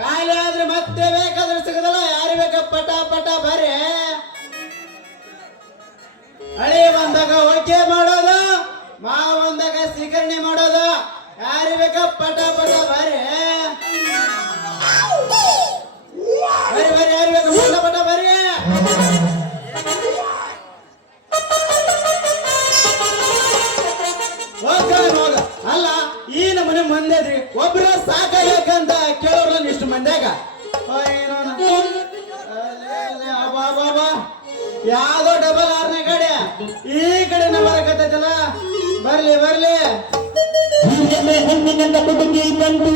ಖಾಲಿ ಆದ್ರೆ ಮತ್ತೆ ಬೇಕಾದ್ರೆ ಸಿಗದಲ್ಲ. ಯಾರು ಬೇಕ ಪಟ ಪಟ ಬರ್ರಿ. ಹಳಿ ಬಂದಾಗ ಓಕೆ ಮಾಡೋದು, ಮಾವು ಬಂದಾಗ ಸ್ವೀಕರಣೆ ಮಾಡೋದು. ಯಾರು ಬೇಕ ಪಟ ಪಟ ಬರ್ರಿ. ಬರ್ರಿ ಬರ್ರಿ, ಯಾರು ಬೇಕ ಪಟ ಪಟ ಬರ್ರಿ. ಅಲ್ಲ ಈ ನಮ್ಮನೆ ಮಂದ್ರಿ ಒಬ್ರ ಸಾಕಾಗಂತ ಕೇಳೋರ್ ಇಷ್ಟು ಮಂದ್ಯಾಗ ಯಾವ್ದೋ ಡಬಲ್ ಆರ್ನೇ ಗಾಡಿ ಈ ಕಡೆ ಬರಕತ್ತೈತಲ್ಲ. ಬರ್ಲಿ ಬರ್ಲಿ. ಹಣ್ಣಿನಿಂದ ಕುಟುಂಬಿ ಬಂದು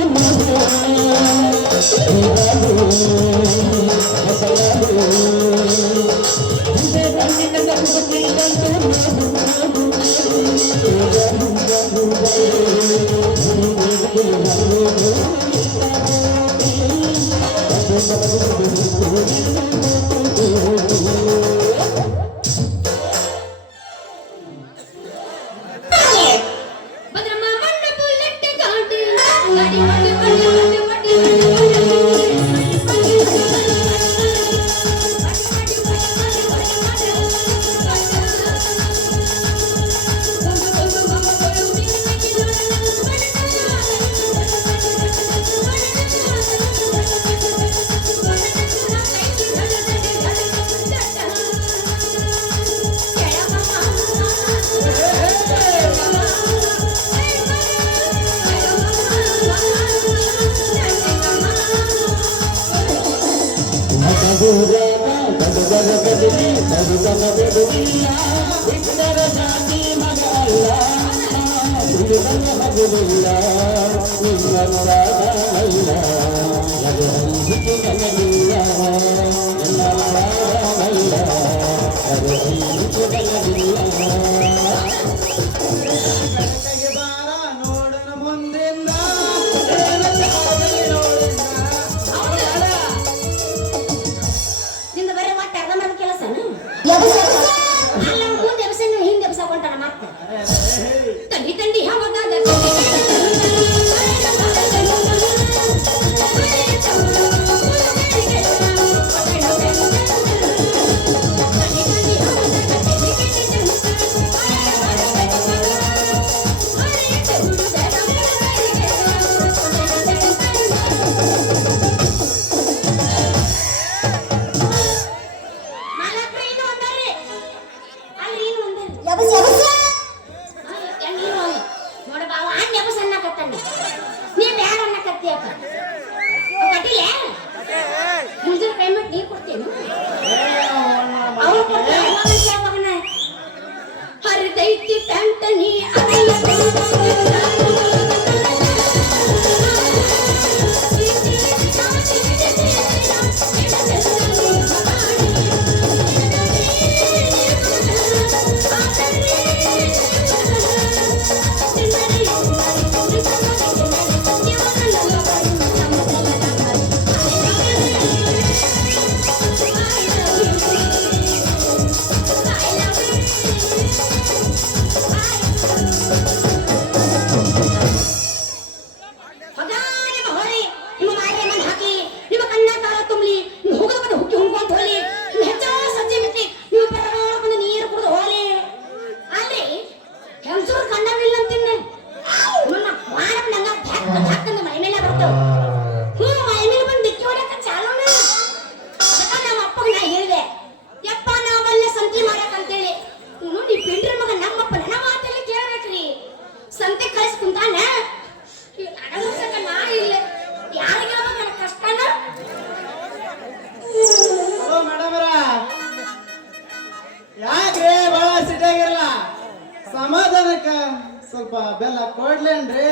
ಸ್ವಲ್ಪ ಬೆಲ್ಲ ಕೊಡ್ಲೇನ್ರಿ?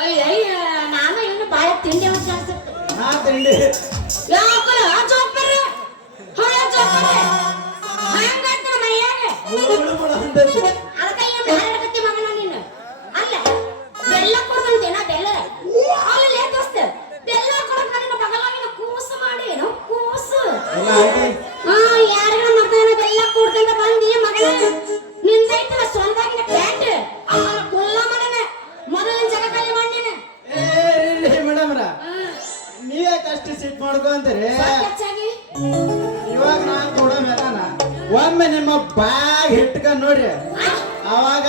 ಅಯ್ಯ ನಾನು ಇನ್ನು ಬಾಳ ತಿಂಡಿ ಅಂತ ಅನ್ಸುತ್ತೆ. ನಾ ತಿಂಡಿ ಯಾಕಲ ಜೋಪರ ಹೊಳೆ ಜೋಪರ ಹಂಗಂತ ಮೈಯಾಗ ಮುಳು ಮುಳು ಅಂತೈತಿ. ಅದಕ್ಕೆ ಏನು ಹಾರಕತ್ತಿ ಮಗನ ನೀನು. ಅಲ್ಲ ಬೆಲ್ಲ ಕೊಡ್ದಂತೇನ ಬೆಲ್ಲ ಅಲ್ಲಿ ದೋಸ್ತ ಬೆಲ್ಲ ಕೊಡಕ್ ನನ್ನ ಬಗಲಾಗಿನ ಕೂಸು ಮಾಡಿ ಏನೋ ಕೂಸು ಯಾರಿಗ ಮಗನ ಬೆಲ್ಲ ಕೊಡ್ದಂತ ಬಂದಿ ಮಗನ ನಿಂದೈತಲ್ಲ ಸೊಂದಾಗಿನ ಪ್ಯಾಂಟ್ ಕೊಲ್ಲ ಮಗನ ಮೊದಲಿನ ಜಗದಲ್ಲಿ ಮಾಡಿನ. ಮೇಡಮ್ರ ಒಮ್ಮೆ ನಿಮ್ಮ ಬ್ಯಾಗ್ ಇಟ್ಕೊಂಡ್ ನೋಡ್ರಿ ಅವಾಗ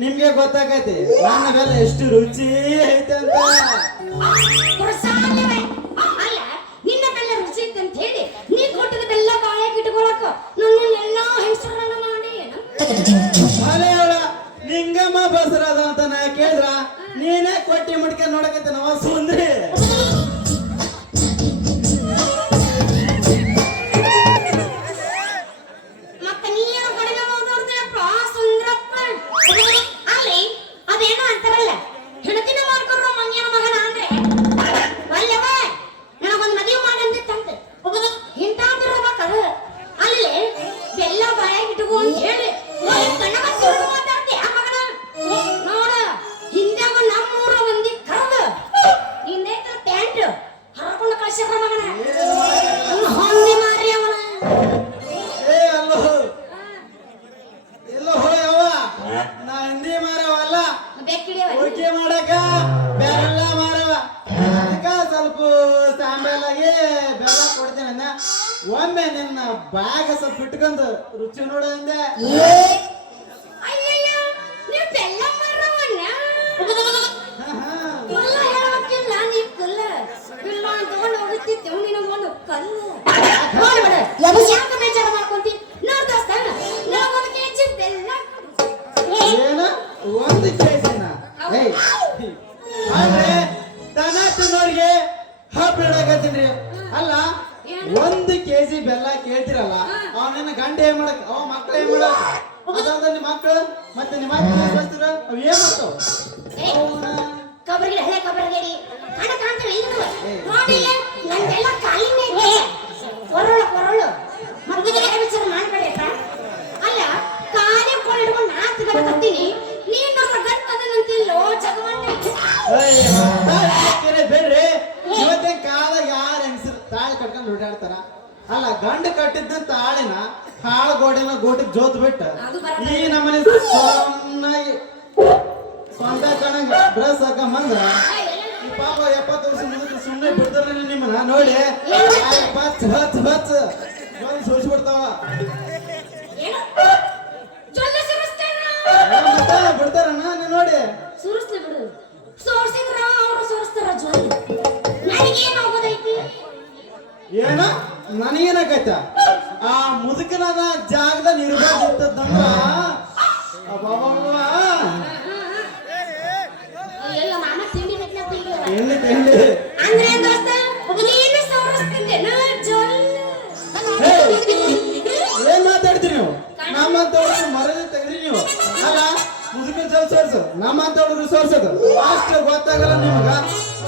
ನಿಮ್ಗೆ ಗೊತ್ತಾಗೈತಿ ನನ್ನ ಬೆಲ್ಲ ಎಷ್ಟು ರುಚಿ ಐತೆ ಅಂತ. ಕುರ್ಸಾಲವೇ. ಅಲ್ಲ ನಿನ್ನ ಬೆಲ್ಲ ರುಚಿ ಐತೆ ಅಂತ ಹೇಳಿ ನೀ ಕೊಟ್ಟದ ಬೆಲ್ಲ ಬಾಯಾಗ ಇಟ್ಕೊಳಕ ನನ್ನೆಲ್ಲ ಹೆಸರನ್ನ ಮಾಡಿ ಏನು ಮಲೆಯಾಳ ನಿಂಗಮ್ಮ ಬಸರಾದ ಅಂತ ನಾ ಕೇಳಿದ್ರ ನೀನೇ ಕೊಟ್ಟಿ ಮುಡ್ಕೊಂಡು ನೋಡಕತ್ತೆ ನಾವು ಸುಂದ್ರಿ. ಮತ್ತೆ ನೀನು ಕಡಿಮೆ ಮಾತಾಡ್ತೀಯಪ್ಪ ಸುಂದ್ರಪ್ಪ. ಅಲ್ಲಿ ಅದೇನೋ ಅಂತಾರಲ್ಲ ಹೆಣತಿನ ಮಾಡ್ಕೊಡ್ರೋ ಮಂಗ್ಯನ ಮಗನ ಅಂದ್ರೆ ಅಲ್ಲವ ನನಗೊಂದು ಮದುವೆ ಮಾಡಂದಿತ್ತಂತೆ ಇಂತಾದಿರ್ಬೇಕದು. ಅಲ್ಲಿ ಬೆಲ್ಲ ಬಾಯಾಗ ಇಟ್ಕೋ ಅಂತ ಹೇಳಿ ಮಾತಾಡ್ತೀಯ ಮಗನ ನೋಡ ಹಿಂದ್ಯಾಗ ನಮ್ಮೂರ ಮಂದಿ ಕರೆದು ಹಿಂದೈತ ಪ್ಯಾಂಟ್ ಹರ್ಕೊಂಡು ಕಳ್ಸ್ಯಾರ ಮಗನ ಹೊಂದಿ ಮಾರಿ ಅವನ. ಏ ಅಲ್ಲೋ ಎಲ್ಲೋ ಹೋಯವ್ವ ನಾ ಹಿಂದಿ ಮಾರವಲ್ಲ ಬೆಕ್ಕಿಡಿಯವ ಹೋಳಿಗೆ ಮಾಡಕ ಬೆಲ್ಲ ಮಾರವ ಅದಕ್ಕ ಸ್ವಲ್ಪ ಸಾಂಬಾಲಾಗಿ ಬೆಲ್ಲ ಕೊಡ್ತೇನೆ ಅಂದ. ಒಮ್ಮೆ ನಿನ್ನ ಬ್ಯಾಗ್ ಸ್ವಲ್ಪ ಇಟ್ಕೊಂಡು ರುಚಿ ನೋಡು ಅಂದೆ. ಅಯ್ಯಯ್ಯ ನೀವು ಬೆಲ್ಲ ಮಾರವನ್ನ ಹಾ, ಹಾ. ಕುಲ್ಲ ಹೇಳಬೇಕಿಲ್ಲ ನೀ ಕುಲ್ಲ ಇಲ್ಲ ತಗೊಂಡು ಹೋಗುತ್ತಿದ್ದೆವು ನಿನಗೊಂದು ಕಲ್ಲು ನೋಡ್ಬಿಡ ಯಾಕ ಬೇಜಾರು ಮಾಡ್ಕೊಂತಿ ನೋಡ್ ದೋಸ್ತ ನನಗೊಂದು ಕೆಜಿ ಬೆಲ್ಲ ಏನ ಒಂದು ಕೆಜಿನ ಏಯ್ ಆದ್ರೆ ದನ ತಿನ್ನೋರ್ಗೆ ಹಬ್ಬ ಇಡಕತ್ತೀನಿ ಅಲ್ಲ. ಒಂದು ಕೆಜಿ ಬೆಲ್ಲ ಕೇಳ್ತಿರಲ್ಲ ಅವನ ಗಂಡ ಏನ್ ಮಾಡಕ್ ಅವ ಮಕ್ಳು ಏನ್ ಮಾಡಕ್ ಅದಾದ ನಿಮ್ಮ ಮಕ್ಳು ಮತ್ತೆ ನಿಮ್ಮ ಮಕ್ಳು ಅವ್ ಏನ್ ಮಾಡ್ತಾವ ಕಬರ್ಗಿಡ ಹಳೆ ಕಬರ್ಗಿಡಿ ಕಾಣ ಕಾಣ್ತವೆ ಇನ್ನು ನೋಡಿಲ್ಲ ನಂದೆಲ್ಲ ಕಾಲಿನೇ ಇದೆ ಕೊರಳು ಮತ್ತೆ ವಿಚಾರ ಮಾಡ್ಬೇಡಪ್ಪ. ಅಲ್ಲ ಕಾಲಿ ಕೊರಳು ಹಿಡ್ಕೊಂಡು ನಾಲ್ಕು ಗಂಟೆ ಕತ್ತೀನಿ ನೀನು ನನ್ನ ಗಂಟು ಅದನ್ನಂತಿಲ್ಲೋ ಜಗಮಂಡ ಬೇಡ್ರಿ ಇವತ್ತಿನ ಕಾಲ ಯಾರ ಹೆಂಗಸರು ತಾಳಿ ಕಟ್ಕೊಂಡು ಓಡಾಡ್ತಾರ ಅಲ್ಲ ಗಂಡು ಕಟ್ಟಿದ್ದ ತಾಳಿನ ಹಾಳು ಗೋಡೆನ ಗೋಟಿಗೆ ಜೋತ್ ಬಿಟ್ಟು ಈ ನಮ್ಮನೆ ಸಣ್ಣಾಗಿ ಸ್ವಂತ ಕಣಂಗ ಡ್ರೆಸ್ ಹಾಕಂಬಂದ್ರ ಈ ಪಾಪ 70 ವರ್ಷ ಮುದುಕರು ಸುಮ್ಮನೆ ಬಿಡ್ತಾರ ನಿಮ್ಮನ್ನ ನೋಡಿ ಬಚ್ ಬಚ್ ಬಚ್ ಬಂದು ಸೋಸಿಬಿಡ್ತಾವ ಏನು ಚೊಲ್ಲ ಸುರಿಸ್ತೇನ ಬಿಡ್ತಾರಣ್ಣ ನೀನ್ ನೋಡಿ ಸುರಿಸ್ಲಿ ಬಿಡು ಸೋರ್ಸಿದ್ರ ಅವರು ಸೋರಿಸ್ತಾರ ಜೊಲ್ಲ ನನಗೇನು ಆಗೋದೈತಿ ಏನ ನನಗೇನಾಗೈತ ಆ ಮುದುಕನ ಜಾಗದಲ್ಲಿ ಇರ್ಬೇಕಿತ್ತಂದ್ರ ಎಲ್ಲ ಮಾಮ ತಿಂಡಿ ಮೆಟ್ಲ ತಿಂಡಿ ಎಣ್ಣೆ ತಿಂಡಿ ಅಂದ್ರೆ ದೋಸ್ತ ನೀನು ಸೋರಿಸ್ತಿದ್ದೆ ನಾ ಜೊಲ್ಲ ಏನ್ ಮಾತಾಡ್ತೀರಿ ನೀವು ನಮ್ಮಂತ ಮರದಿ ತೆಗ್ರಿ ನೀವು ಅಲ್ಲ ಮುದುಕ ಜಲ್ ಸೋರ್ಸು ನಮ್ಮಂತ ಹುಡುಗರು ಸೋರ್ಸೋದು ಅಷ್ಟು ಗೊತ್ತಾಗಲ್ಲ ನಿಮಗ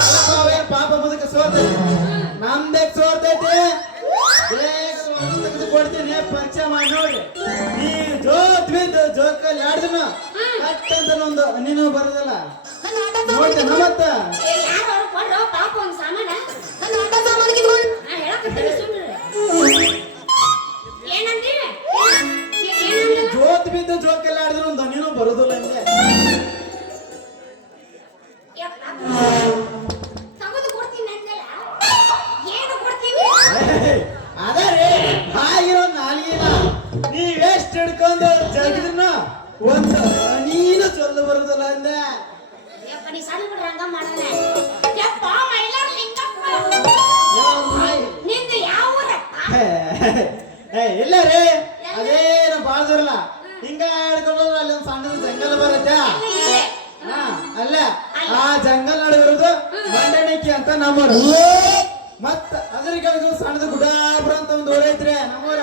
ಅಲ್ಲಪ್ಪ ಅವೇ ಪಾಪ ಮುದುಕ ಸೋರ್ತೈತಿ ನಮ್ದೇ ಸೋರ್ತೈತಿ ತೆಗೆದು ಕೊಡ್ತೀನಿ ಪರಿಚಯ ಮಾಡಿ ನೋಡಿ ನೀ ಜೋತ್ ಬಿದ್ದು ಜೋಕಲ್ಲಿ 2 ದಿನ ಕಟ್ ಅಂತ ಒಂದು ನೀನು ಬರೋದಲ್ಲ ನೋಡ್ತೇನೆ ಮತ್ತ ಯಾರು ಅವ್ರು ಕೊಡ್ರೋ ಪಾಪ ಒಂದು ಸಾಮಾನ ನನ್ನ ಆಟ ಸಾಮಾನಿಗೆ ನಾ ಹೇಳಕತ್ತೀನಿ ಸುಮ್ಮನೆ ಏನಂದಿ ಏನಂದಿ ಜೋತ್ ಬಿದ್ದು ಜೋಕಲ್ಲಿ 2 ದಿನ ಒಂದು ನೀನು ಬರೋದಿಲ್ಲ ಅಂದೆ ತಗೋದು ಕೊಡ್ತೀನಿ ಅಂದಲ್ಲ ಏನು ಕೊಡ್ತೀನಿ ಅದ ರೀ ಹಾಗಿರೋ ನಾಲ್ಗಿನ ನೀವೆಷ್ಟು ಹಿಡ್ಕೊಂಡು ಜಗದ್ರನ ಒಂದು ನೀನು ಚೊಲ್ಲ ಬರೋದಿಲ್ಲ ಅಂದೆ ಯಪ್ಪ ನೀ ಸಣ್ಣ ಬಿಡ್ರ ಹಂಗ ಮಾಡೋಣ ಯಪ್ಪ ಮೈಲಾರ ಲಿಂಗಪ್ಪ ನಿಂದ ಯಾವ ಊರಪ್ಪ ಇಲ್ಲ ರೀ ಅದೇನು ಬಾಳ್ದಿರಲ್ಲ ಹಿಂಗ ಹಿಡ್ಕೊಂಡು ಅಲ್ಲಿ ಒಂದು ಸಣ್ಣದ ಜಂಗಲ್ ಬರುತ್ತೆ ಹಾ ಅಲ್ಲ ಆ ಜಂಗಲ್ ನಡುವಿರೋದು ಮಂಡಣಿಕೆ ಅಂತ ನಮ್ಮೂರು ಮತ್ತ ಅದ್ರ ಕೆಳಗೆ ಸಣ್ಣದ ಗುಡಾಬ್ರ ಅಂತ ಒಂದು ಊರ ಐತ್ರಿ ನಮ್ಮೂರ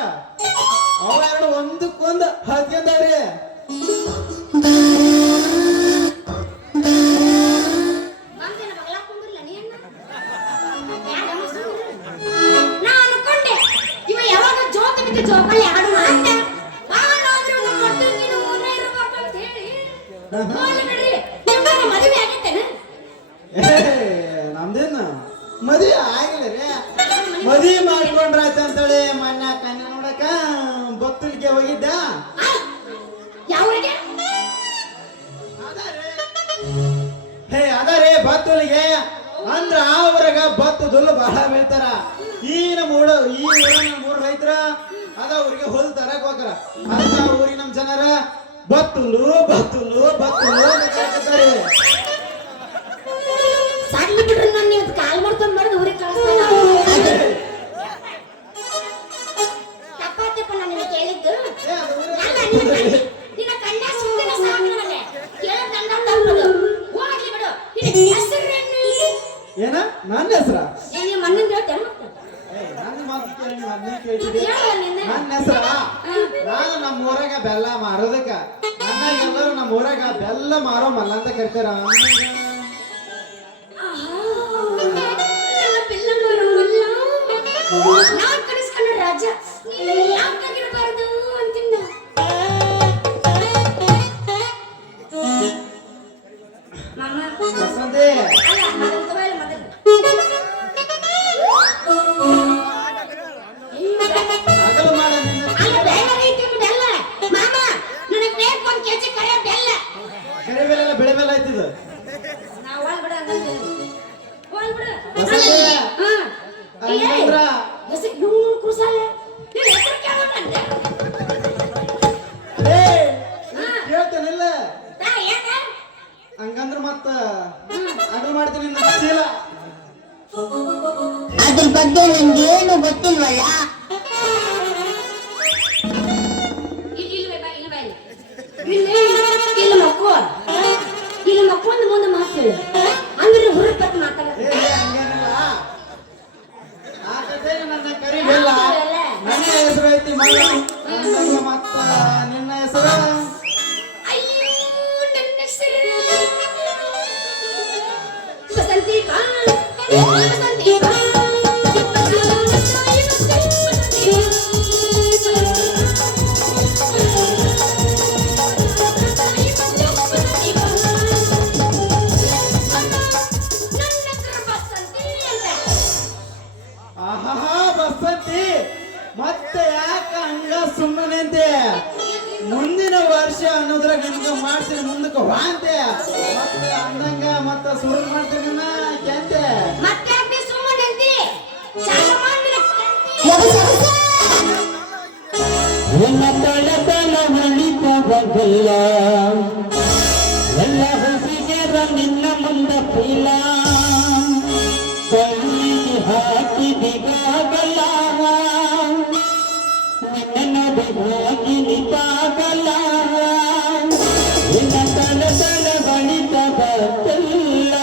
ಅವ 2 ಒಂದಕ್ಕೊಂದು ಹತ್ಕೊಂಡವ್ರಿ ಬಂದೇನ ಬಗಲ ಕುಂದ್ರಲ್ಲ ನೀ ಅಣ್ಣ ನಾ ಅನ್ಕೊಂಡೆ ಇವ ಯಾವಾಗ ಜೋತ ಬಿದ್ದು ಜೋಕಾಲಿ ಆಡು ಅಂತ ಬಾಳಾದ್ರೂ ನಮ್ಮ ಒಟ್ಟು ನೀನು ಊರೇ ಇರ್ಬೇಕು ಅಂತ ಹೇಳಿ ಹೋಗ್ಲಿ ಬಿಡ್ರಿ ನಿಮ್ಗೆ ಮದುವೆ ಆಗೈತೇನ ನಮ್ದೇನು ಮದುವೆ ಆಗಿಲ್ಲ ರೀ ಮದುವೆ ಮಾಡ್ಕೊಂಡ್ರಾಯ್ತ ಅಂತೇಳಿ ಮೊನ್ನೆ ಕನ್ಯಾ ನೋಡಕ ಬತ್ತಲಿಗೆ ಹೋಗಿದ್ದ ಯಾವ್ರಿಗೆ ಅದ ರೀ ಬತ್ತಲಿಗೆ ಅಂದ್ರ ಆ ಊರಾಗ ಬತ್ತು ದುಲ್ಲು ಬಹಳ ಬೀಳ್ತಾರ ಈ ಊರ 3 ರೈತರ ಅದ ಊರಿಗೆ ಹೊಲ್ ತರಕ್ ಹೋಗ್ತಾರ ಅದ ಊರಿಗೆ ನಮ್ ಜನರ ಬತ್ತುಲು ಬತ್ತುಲು ಬತ್ತುಲು ಅಂತ ಕರೀತಾರೆ. ಸಣ್ಣ ಬಿಡ್ರಿ ನಾನು ಇವತ್ತು ಕಾಲ್ ಮಾಡ್ಕೊಂಡ್ ಮಾಡಿದ್ ಊರಿಗೆ ಕಳಿಸ್ತಾನ. ತಪ್ಪಾತಪ್ಪ ನಾನು ನಿನಗೆ ಕೇಳಿದ್ದು. ಅಲ್ಲ ನಿನ್ನ ಕಂಡ ಸುತ್ತಿನ ಸಾಕು ನನಗೆ ಕೇಳ ಕಂಡ ತಪ್ಪದು ಹೋಗ್ಲಿ ಬಿಡು. ನಿನ್ನ ಹೆಸರೇನು? ಏನ ನನ್ನ ಹೆಸರ ನೀನು ಮಣ್ಣಿಂದ ಹೇಳ್ತೇನೆ ಮತ್ತೆ ನನ್ನ ಮಾತು ಕೇಳಿ ಅದನ್ನೇ ಕೇಳ್ತಿದ್ದೆ. ಹೇಳು ನಿನ್ನ. ನನ್ನ ಹೆಸರ ನಾನು ನಮ್ಮ ಊರಾಗ ಬೆಲ್ಲ ಮಾರೋದಕ್ಕ ನನ್ನ ಎಲ್ಲರೂ ನಮ್ಮ ಊರಾಗ ಬೆಲ್ಲ ಮಾರೋ ಮಲ್ಲ ಅಂತ ಕರಿತಾರ. ನನ್ನ ಪಿಲ್ಲಂಗರು ಮಲ್ಲ ನಾನ್ ಕಡಿಸ್ಕೊಂಡ ರಾಜ ಯಾಕಾಗಿರಬಾರದು ಅಂತಿಂದ. ಮಾಮ ಬಸಂತಿ ಅಲ್ಲ ಮೊದಲು ತಗೊಳ್ಳಿ ಮೊದಲು. ಆಗಲು ಮಾಡ ನಿನ್ನ ಅಲ್ಲ ಬೆಲ್ಲ ಐತಿ ಬೆಲ್ಲ. ಮಾಮ ನನಗೆ ಬೇಕು 1 ಕೆಜಿ ಕರೆ ಬೆಲ್ಲ. ಕರೆ ಬೆಲ್ಲ ಬೆಳೆ ಬೆಲ್ಲ ಆಯ್ತಿದ್ದು. ನಾವು ಒಳಗಡೆ ಅಂದಂಗೆ ಒಳಗಡೆ ಬಸಂತಿ ಹಂಗಂದ್ರ ಹೆಸರು ಗುಂಡು ಕುರ್ಸಾಲೆ ನಿನ್ನ ಹೆಸರು ಕೇಳೋಣಂತೆ. ಏ ಕೇಳ್ತೇನಿಲ್ಲ ಏನ ಹಂಗಂದ್ರ ಮತ್ತ ಅದು ಮಾಡ್ತೀನಿ ನಿನ್ನ ಚೀಲ. ಅದ್ರ ಬಗ್ಗೆ ನಂಗೇನು ಗೊತ್ತಿಲ್ವಲ್ಲ. ಇಲ್ಲಿ ಮಕ್ಕೊಂದು ಮುಂದೆ ಮಾತು ಹೇಳು ಅಂದ್ರೆ ಹುರುಪಟ್ಟು ಮಾತಾಡ. ಏ ಹಂಗೇನಿಲ್ಲ ಆ ಕತೆ ನನ್ನ ಕರಿ ಬೆಲ್ಲ ನನ್ನ ಹೆಸರು ಐತಿ ಮಲ್ಲ ಹಂಗಂದ್ರ ಮತ್ತ ನಿನ್ನ ಹೆಸರು ಅಯ್ಯೋ ನನ್ನ ಹೆಸರು ಬಸಂತಿ ಬಾ ಬಸಂತಿ ಬಾ ಆಹಾ ಬಸಂತಿ ಮತ್ತೆ ಯಾಕ ಹಂಗ ಸುಮ್ಮನೆ ಅಂತೆ ಮುಂದಿನ ವರ್ಷ ಅನ್ನೋದ್ರಾಗ ನಿಮ್ಗೆ ಮಾಡ್ತೀನಿ ಮುಂದಕ್ಕೆ ವಾಂತೆ ಮತ್ತೆ ಅಂದಂಗ ಮತ್ತ ಸುರು ಮಾಡ್ತೀನಿ ಕೆಂತೆ ಮತ್ತೆ ಯಾಕೆ ಸುಮ್ಮನೆ ಅಂತಿ ಚಾಲ ಮಾಡ್ಬಿಡ ಎಲ್ಲ ತಳತಲ ಹೊಳಿತವಲ್ಲ ಎಲ್ಲ ಹುಡುಗಿಯರ ನಿನ್ನ ಮುಂದ ಪೀಲ ಕಣ್ಣಿಗೆ ಹಾಕಿದಿಗಾಗಲ್ಲ ನಿನ್ನ ನಡುವಾಗಿ ನಿಂತಾಗಲ್ಲ ಎಲ್ಲ ತಳತಲ ಹೊಳಿತವಲ್ಲ.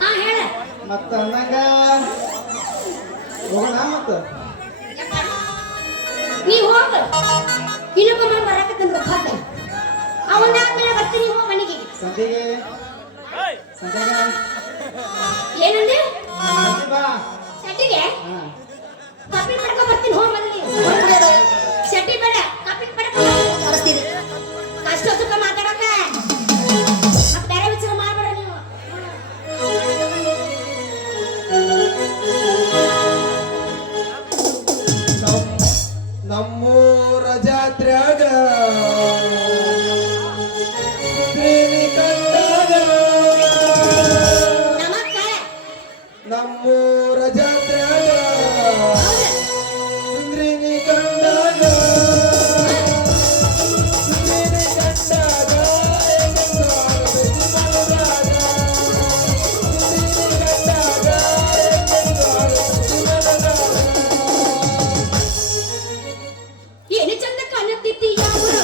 ಹಾ ಹೇಳ ಮತ್ತ ಅಂದಂಗ ಹೋಗೋಣ ಮತ್ತ ನೀ ಹೋಗ ಇನ್ನೊಬ್ಬ ಮಗ ಬರಾಕತ್ತಂತ ಗೊತ್ತಾತ ಅವನಾದ್ಮೇಲೆ ಬರ್ತೀನಿ ಹೋಗ ಮನೆಗೆ ಸಂತೆಗೆ ಸಂತೆಗೆ ಏನಂದೆ ಸಂತೆ ಬಾ ಸೆಟ್ಟಿಗೆ ಹಾ ಕಾಪಿ ಮಾಡ್ಕೊ ಬರ್ತೀನಿ ಹೋಗ ಮೊದಲಿಗೆ ಸೆಟ್ಟಿ ಬೇಡ ಕಾಪಿ ಮಾಡ್ಕೊ ತೋರಿಸ್ತೀರಿ ಕಷ್ಟ ಸುಖ ಮಾತಾಡಕ ಮತ್ತೆ ಬೇರೆ ವಿಚಾರ ಮಾಡ್ಬೇಡ ನೀವು ನಮ್ಮೂರ ಜಾತ್ರ್ಯಾಗ ದೇವಿ ಕಂಡಾಗ ನಮಸ್ಕಾರ ನಮ್ಮೂರ ಜಾತ್ರ್ಯಾಗ ಸುಂದ್ರಿನಿ ಕಂಡಾಗ ಸುಂದ್ರಿನಿ ಕಂಡಾಗ ಸುಂದ್ರಿನಿ ಕಂಡಾಗ ಏನು ಚಂದ ಕಾಣುತ್ತಿತ್ತಿ ಯಾವುದು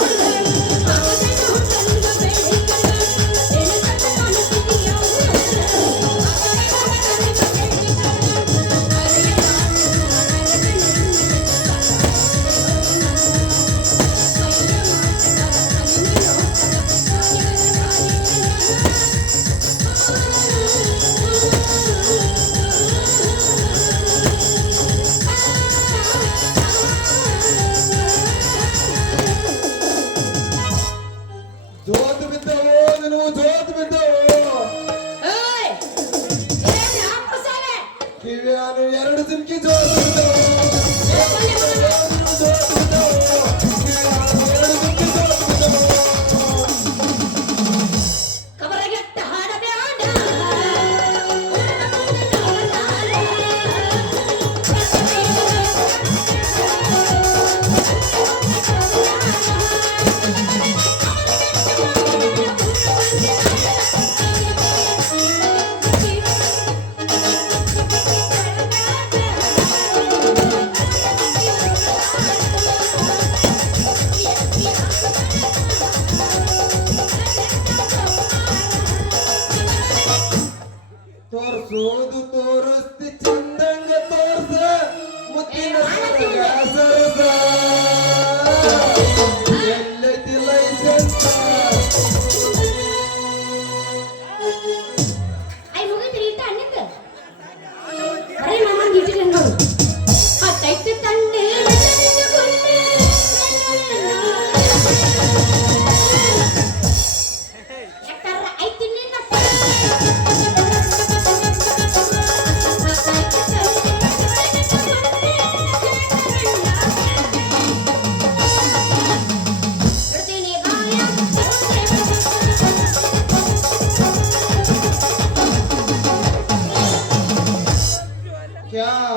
ಜೋತ್ ಬಿದ್ದವು ನೀವು ಜೋತ್ ಬಿದ್ದವು ಕಿವಿಯಾನು ಎರಡು ಸಿಂಕಿ ಜೋತ್ ಬಿದ್ದವು ಜೋತ್ ಬಿದ್ದವು ಕಿವಿಯಾನು ಎರಡು ಸಿಂಕಿ ಜೋತ್ ಬಿದ್ದವು ಕಬರಗೆಟ್ಟ ಹಾಡಬೇಡ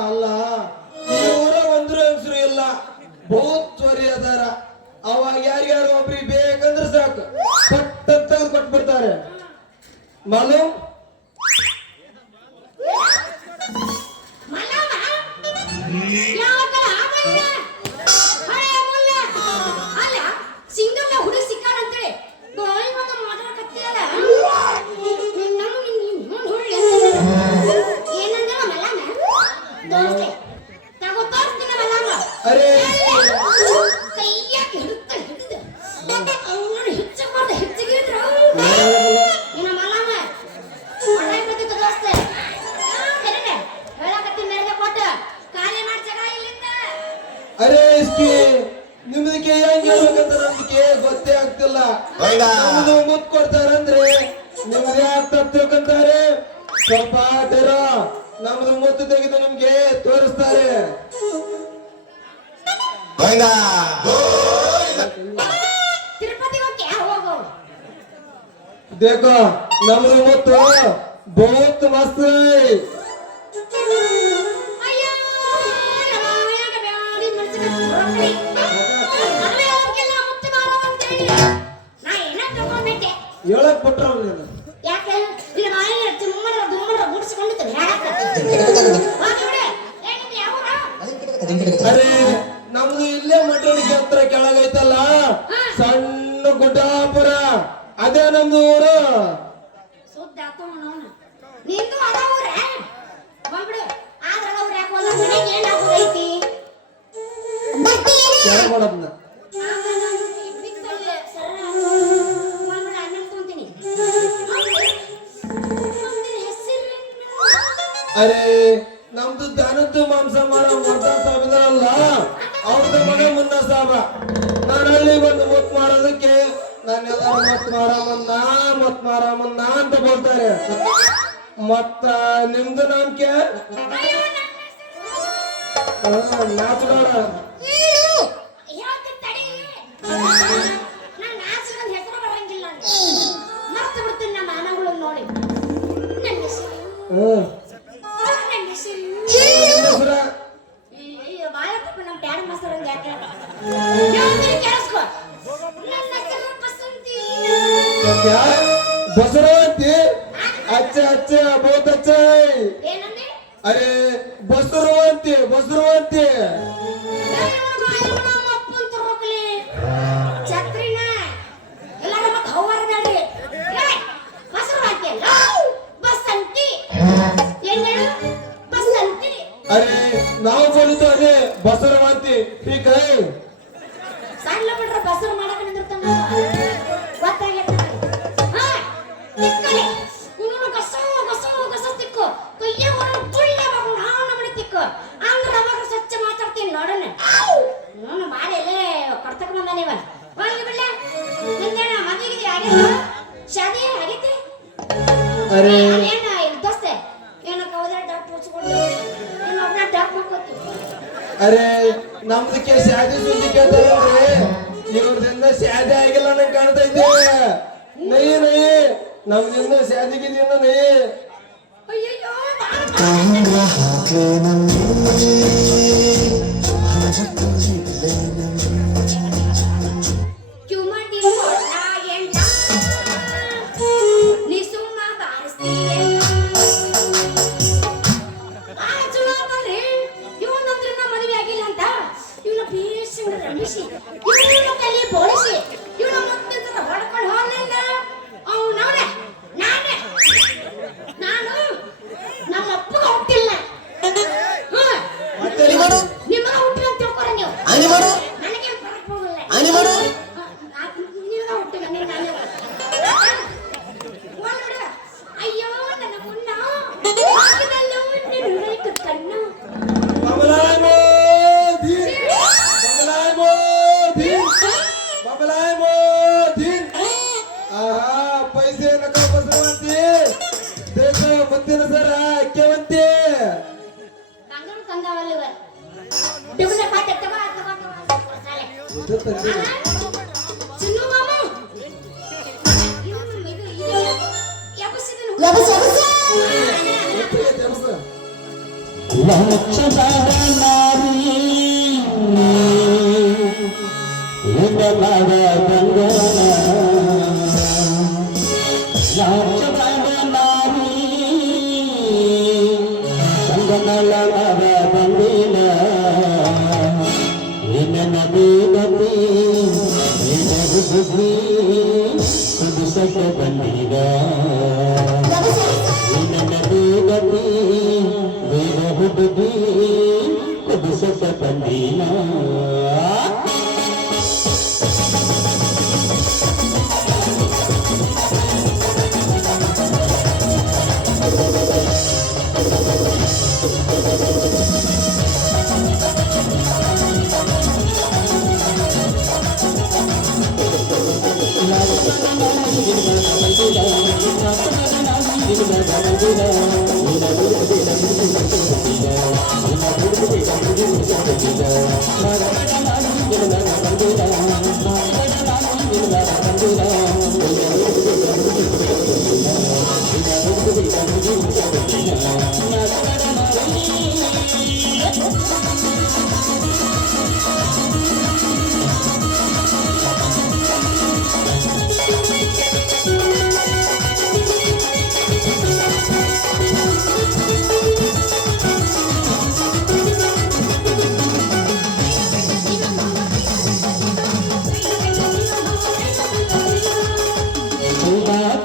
ಅಲ್ಲ ಊರ ಒಂದ್ರ ಹೆಸರು ಇಲ್ಲ ಬಹುತ್ ತ್ವರಿ ಅದಾರ. ಅವಾಗ ಯಾರ್ಯಾರು ಒಬ್ರಿಗೆ ಬೇಕಂದ್ರೆ ಸಾಕು ಪಟ್ಟ ತೆಗೆದು ಕೊಟ್ಬಿಡ್ತಾರೆ. ಮಾಲೂಮ್ ಮಲ್ಲವ್ವ, ಯಾವತ್ತಲ್ಲ ಆಮಲ್ಲ, ಹಳೆಯ ಮುಲ್ಲ. ಅಲ್ಲ, ಸಿಂಗಲ್ಲ ಹುಡುಗ ಸಿಕ್ಕಾನಂತೇಳಿ ಬಾಯಿ ಬಂದು ಮಾತಾಡಕತ್ತೀಯಲ್ಲ. ಏನಂದವ ಮಲ್ಲಮ್ಮ? ದೋಸ್ತೆ, ತಗೋ ತೋರಿಸ್ತೀನಿ ಮಲ್ಲಮ್ಮ. ಅರೆ ಕೈಯಾಗಿ ಹಿಡಿದು ಅವನನ್ನು ಹೆಚ್ಚಿಗೆ ಹೆಚ್ಚಿಗಿದ್ರು ಇನ್ನ ಮಲ್ಲಮ್ಮ ಒಳ್ಳೆ ಬಿದ್ದಿತ್ತು ದೋಸ್ತೆ. ಹೇಳಕತ್ತಿ ಮೆರೆದ ಕೊಟ್ಟು ಖಾಲಿ ಮಾಡಿ ಜಗ ಇಲ್ಲಿಂದ. ಅರೆ ಇಸ್ಕಿ ನಿಮ್ದಕ್ಕೆ ಹೆಂಗ್ ಹೇಳ್ಬೇಕಂತ ನಮ್ದಕ್ಕೆ ಗೊತ್ತೇ ಆಗ್ತಿಲ್ಲ. ನಮ್ದು ಮುತ್ ಕೊಡ್ತಾರಂದ್ರೆ ನಿಮ್ದೇ ಆಗ್ತಾ ತಿಳ್ಕೊಂತಾರೆ. ಸ್ವಲ್ಪ ಆಟರ ನಮ್ದು ಮುತ್ತು ತೆಗೆದು ನಿಮ್ಗೆ ತೋರಿಸ್ತಾರೆ. ತಿರುಪತಿಗೆ ಹೋಗಿ ಹೋಗು. देखो नम्र मत बहुत मस्त है. ಅಯ್ಯೋ ನಮ್ಮಯ್ಯಗ ಬ್ಯಾಡಿ ಮನ್ಸಿಗೆ ಬರೋಕ್ರಿ. ಮದುವೆ ಹೋಗ್ಕೆಲ್ಲ ಮುತ್ತು ಮಾರೋ ಅಂತೇಳಿ ನಾ ಏನ ತಗೊಂಡ್ಬಿಟ್ಟೆ. ಹೇಳಕ್ ಬಿಟ್ರ ನೀನು ಯಾಕೆ ಇಲ್ಲಿ ಮನೆಯಲ್ಲಿ ಹಚ್ಚಿ ದುಮ್ಮಡ ಗುಡಿಸ್ಕೊಂಡಿತ್ತು ಹೋಗಿಬಿಡೆ. ಏನಿದೆ ಯಾವ ಅರೆ ನಮ್ದು ಇಲ್ಲೇ ಮಠಣಿಗೆ ಹತ್ರ ಕೆಳಗೈತಲ್ಲ ಸಣ್ಣ ಗುಡ್ಡಾಪುರ ಅದೇ ನಮ್ದು ಊರು. ಸುದ್ದ ಆತು ನೋಣ ನಿಂದು ಅದ ಊರೇ ಬಂದ್ಬಿಡು. ಆದ್ರ ಅವ್ರು ಯಾಕೆ ಹೋದ ಮನೆಗೆ ಏನ್ ಆಗೋದೈತಿ ಯಾರು ಮಾಡೋದ್ನ ಅರೆ ನಮ್ದು ದನದ್ದು ಮಾಂಸ ಮಾಡೋ ಮುದ್ದ ಸಾಬಿದಾರಲ್ಲ ಅವ್ರದ್ದು ಮನೆ ಮುನ್ನ ಸಾಬ. ನಾನು ಹಳ್ಳಿ ಬಂದು ಮುತ್ ಮಾಡೋದಕ್ಕೆ ನಾನೆಲ್ಲರೂ ಮತ್ ಮಾರಾಮನ್ನ ಅಂತ ಬೋಲ್ತಾರೆ. ಮತ್ತ ನಿಮ್ದು ನಂಬಿಕೆ ನಾಚುಗಾಡ ನೋಡಿ ಹೆಸರ ಬಾಳಪ್ಪ ನಮ್ಮ ಡ್ಯಾಡ್ ಮಾಸ್ತರ್ ಅಂತ ಯಾಕೆ ಕೇಳಿಸ್ಕೊ. ನನ್ನ ಹೆಸರು ಬಸಂತಿ. ಬಸರವಂತಿ अच्छा अच्छा बहुत अच्छा है. ಏನಂದೆ? अरे बसरवंती बसरवंती ಅಪ್ಪನ್ ತರೋಕ್ಲಿ ಛತ್ರಿನ ಎಲ್ಲಾರ ಮತ್ತೆ ಹೌವರ್ದಾಡ್ರಿ. ಬಸರವಂತಿ ಅಲ್ಲ ಬಸಂತಿ. ಏನ್ ಹೇಳು ಬಸಂತಿ. अरे ನಾವು बोलतो अरे बसरवंती ठीक है. ಸಣ್ಣ ಬಿಡ್ರ ಬಸರು ಮಾಡಕ ನಿಂದಿರ್ತಾನ ಗೊತ್ತಾಗೈತೆ. ಹಾ ತಿಕ್ಕಲೆ ಇವನು ಗಸ ತಿಕ್ಕು ಕೈಯ ಒಂದು ತುಳ್ಳ ಮಗು ನಾವು ನಮ್ಮನೆ ತಿಕ್ಕು ಅಂದ್ರ ಮಗ ಸ್ವಚ್ಛ ಮಾತಾಡ್ತೀನಿ ನೋಡೋಣ. ನೋಡು ಮಾಡಿ ಎಲ್ಲೇ ಕರ್ತಕ ಬಂದ ನೀವ ಹೋಗಿ ಬಿಡ್ಲ. ನಿಂದೇನ ಮದುವೆಗೆ ಆಗಿಲ್ಲ ಶಾದಿ ಆಗೈತಿ. अरे ಏನ ದೋಸ್ತೆ ಏನಕ್ಕ ಹೋದ್ರೆ ಡಾಕ್ಟರ್ ಹಚ್ಕೊಂಡು ನೀನು ಒಬ್ಬನ ಡಾಕ್ಟರ್ ಮಾಡ್ಕೊತಿ. अरे ನಮ್ದಕ್ಕೆ ಶಾದಿ ಸುದ್ದಿ ಕೇಳ್ತಾರಲ್ರಿ ಇವ್ರದಿಂದ ಶಾದಿ ಆಗಿಲ್ಲ ನಂಗೆ ಕಾಣ್ತೈತಿ. ನೈ ನೈ ನಮ್ದಿಂದ ಶಾದಿಗಿದಿಂದ ನೈ. ಅಯ್ಯಯ್ಯೋ ಕ್ಯೂಮಟಿ ಕೊಟ್ಟ ಎಂಟ ನೀ ಸುಮ್ಮ ಬಾರಿಸ್ತೀಯ. ಚಲೋ ಬಂದ್ರಿ ಇವನಂದ್ರೆ ನಮ್ಮ ಮದುವೆ ಆಗಿಲ್ಲ ಅಂತ ಇವನ ಬೇಷಂಗ ರಮಿಸಿ ಇವನ ತಲೆ ಬೋಳಿಸಿ ಇವನ ಮತ್ತೆ ಹೊಡ್ಕೊಂಡು ಹೋಗ್ಲಿಲ್ಲ. ಅವನವನೇ ನಾನು ನಮ್ಮ ಅಪ್ಪಗ ಹುಟ್ಟಿಲ್ಲ. ನಿಮಗ ಹುಟ್ಟಿಲ್ಲ ಅಂತ ತಿಳ್ಕೊರ ನೀವು. ನನಗೆ ಫರಕ್ ಹೋಗಲ್ಲ. ನಿಮಗ ಹುಟ್ಟಿಲ್ಲ ಅಯ್ಯೋ ನನ್ನ ಮುನ್ನ ಆಗದಲ್ಲೂ ನಿನ್ನ ಕಣ್ಣು बबलाय मोदी बबलाय मोदी बबलाय मोदी. आहा पैसे नका बसरवंती देखो मुद्दिನ ಸರ ಅಕ್ಕೆವಂತಿ. ಬಂಗಾರ ತಂದವಲ್ಲ ಡಿಬನ ಪಾಟೆ ತಗೋ ಸಾಲೆ ಚಿನ್ನು ಮಾಮ ಇದು ಯಬಸಿದನು ಯಬಸ್ ಕೆಲಸ ಲಕ್ಷದ ನಾರಿ ಉಡಲಾದ ಬಂಧನ ಲಕ್ಷದ ನಾರಿ ಬಂಧನಲಾದ ಬಂದಿನ ನಿನ್ನ ಬೇಗತಿ ಬುದ್ಧಿ ಕುದಿಸಕ್ಕೆ ಬಂದಿದ ನಿನ್ನ ಬೇಗತಿ ಹುಡುಗಿ ಕುದಿಸಕ ಬಂದಿನ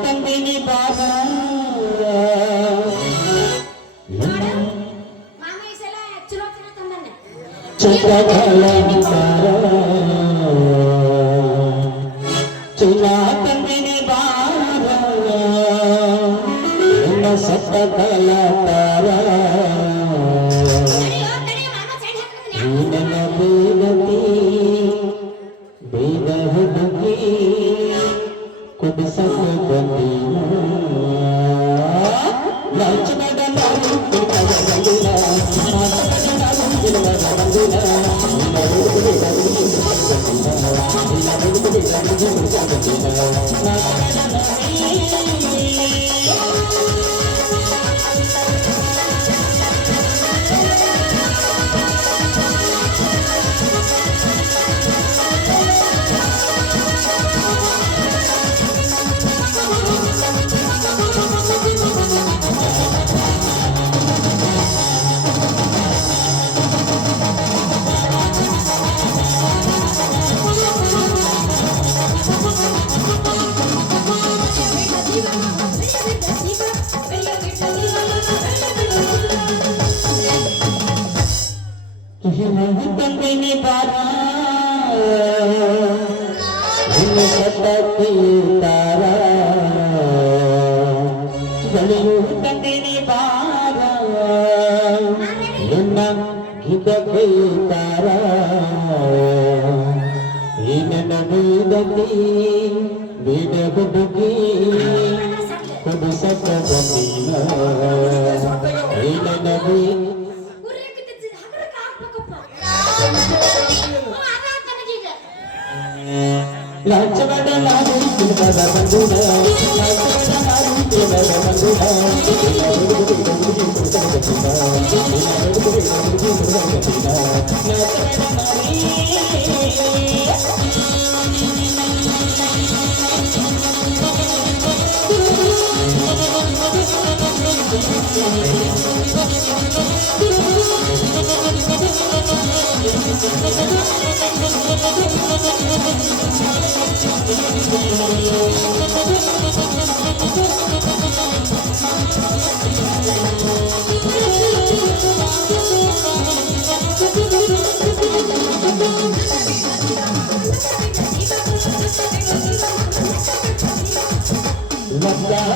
ತಂದಿನಿ ಬಾಬ ಮಾಮ ಈ ಸಲ ಚಲೋ ತಂದಾನೆ ಚುನಾ ತಂದಿನಿ ಬಾರ ಸತ್ತ ಕಲ ತಾರ ನನ್ನ ಬೇಗತಿ ಬೇಗ ಹುಡುಗಿ ಕುದಿಸಕ ಬಂದಿನ ಲಕ್ಷದ ನಾರಿ ಬಂದಿನ ತಂದಿನಿ ಬಾರ ಸತ್ತಕ್ಕೆ ತಾರ ಬಳಿಯು ತಂದಿನಿ ಬಾರ ನಿನ್ನ ಗಿಡಕ್ಕೆ ತಾರ ಈ ನನ್ನ ಬೀದತಿ ಬೀಡ ಹುಡುಗಿ ಕುದಿಸಕ ಬಂದಿನ ಈ ನನ್ನ ಲಕ್ಷದ ನಾರಿ ತಿರುಗದ ಬಂದಿನ ಲಕ್ಷದ ನಾರಿ ತಿರುಗದ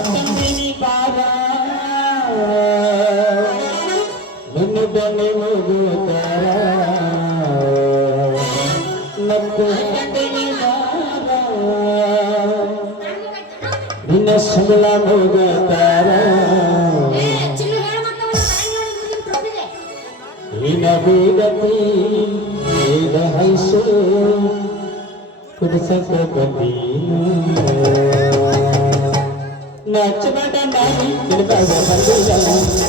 ತಂದಿನಿ ಬಾರ ನಿನ್ನ ಬೆನೆ ಹೋಗುತ್ತಾರ ಮತ್ತು ತಂದಿನಿ ಬಾರ ನಿನ್ನ ಸುಗಳ ಹೋಗುತ್ತಾರ ನಿನ್ನ ಬೇಗತಿ ವೇದ ಹೈಸು ಕುಡಿಸಕ ಬಂದೀನು ನಚ್ಚಬಡ ಮಾಡಿ ನಿನಗಾಗ ಬಂದಿಲ್ಲ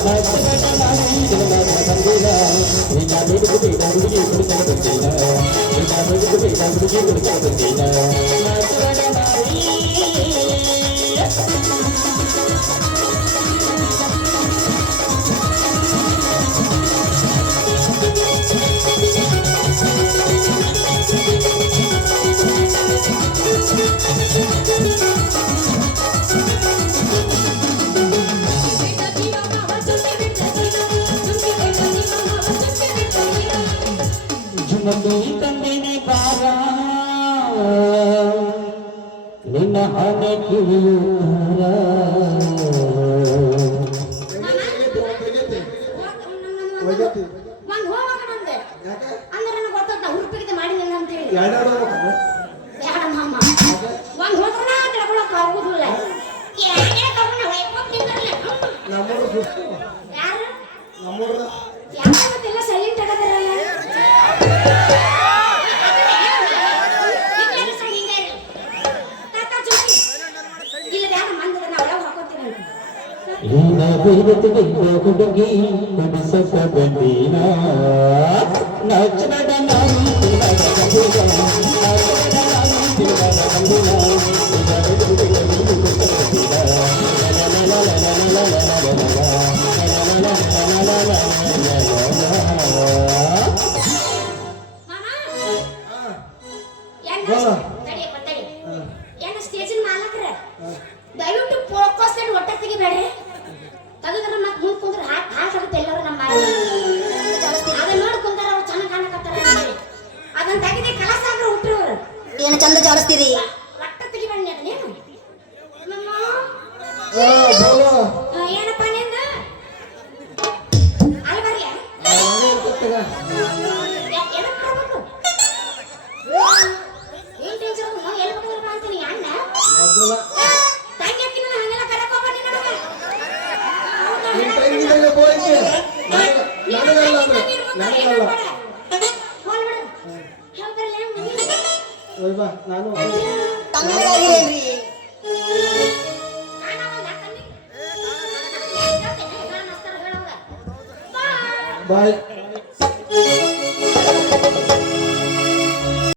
ನಾಚಬೇಡ ಮಾಡಿ ನಿನಗಾಗ ಬಂದಿಲ್ಲ ನಿನ್ನ ಬೇಡಿಕೆ ಬೇಡ ಹುಡುಗಿ ಹುಡುಕಲು ಬಂದಿಲ್ಲ ನಿನ್ನ ಬೇಡಿಕೆ ಬೇಡ ಹುಡುಗಿ ಹುಡುಕಲು ಬಂದಿಲ್ಲ ನಾಚಬೇಡ ಮಾಡಿ ಜುಮಕಿ ತಂದಿನಿ ಬಾರ ನಿನ್ನ ಹಣೆ ಕಿವಿಯುತ್ತಾರ ಒಂದ್ ಹೋಗಣ ಅಂದೆ ಅಂದ್ರೆ ನನಗೆ ಗೊತ್ತಾಗ್ತ ಹುರುಪಿಗೆ ಮಾಡಿಲ್ಲ ಅಂತ ಹೇಳಿ ಎರಡು ಬೇಡ ಮಾಮ ಒಂದ್ ಹೋಗೋಣ ತಗೊಳಕ್ ಆಗುದಿಲ್ಲ ನಮ್ಮೂರು ಸುಸ್ತು ಯಾರು ನಮ್ಮೂರ ಯಾವತ್ತೆಲ್ಲ ಸೈಲೆಂಟ್ ಆಗದಿರಲ್ಲ ಇಲ್ಲ ಬೇಡ ಮಂದಿಗೆ ನಾವು ಒಳಗೆ ಹಾಕೋತೀವಿ ಈನ ಬೀರುತ್ತಿದ್ದ ಹುಡುಗಿ ಕುಡಿಸಕ ಬಂದೀನ ನಾಚಬೇಡ ನಾನು ನಿನಗಾಗ ಬಂದಿಲ್ಲ ನಾಚಬೇಡ ನಾನು ನಿನಗಾಗ ಬಂದಿಲ್ಲ ನಿನ್ನ ಬೇಡಿಕೆ ಬೇಡ ಹುಡುಗಿ ಹುಡುಕಲು ಬಂದಿಲ್ಲ ಏನ ಸ್ಟೇಜಿನ ಮಾಲಕ್ರ ದಯವಿಟ್ಟು ಫೋಕಸ್ ಮಾಡಿ ಒಟ್ಟ ತೆಗಿಬೇಡ್ರಿ ತೆಗೆದ್ರೆ ಮತ್ತೆ ಮುಂದೆ ಕುಂದ್ರೆ ಹಾಕಾಗುತ್ತೆ ಎಲ್ಲರೂ ನಮ್ಮ ಅದನ್ನ ನೋಡಿ ಕುಂತಾರ ಅವ್ರು ಚೆನ್ನಾಗಿ ಕಾಣಕತ್ತಾರ ಅದನ್ನ ತೆಗೆದು ಕಲಸ ಅಂದ್ರೆ ಹುಟ್ರು ಅವರು ಏನು ಚಂದ ಜಾಡಿಸ್ತೀರಿ ಒಟ್ಟ ತೆಗಿಬೇಡ ನೀನು ಬೋಲೋ ಏನಪ್ಪ ನಿಂದ ಅಲ್ಲಿ ಬರ್ಲಿ ಎದಕ್ಕೆ ಬರ್ಬೇಕು ಏನ್ ಟೆನ್ಷನ್ ನಾವು ಎಲ್ಲಿ ಬರ್ಬೇಕು ಅಂತೀನಿ ಅಣ್ಣ ಮೊದಲ ತಂಗಿ ಅಕ್ಕಿನ ಹಂಗೆಲ್ಲ ಕರೆಕ್ ಹೋಗ್ಬಾರ್ದು ನನಗೆ ನಿನ್ ತಂಗಿದಾಗ ಬೋಯ್ಕೆ ನನಗಲ್ಲ ಅಂದ್ರೆ ನನಗಲ್ಲ ಓಯ್ ಬಾ ನಾನು ತಣ್ಣಗಾಗಿರೇನ್ರಿ ಬಾಯ್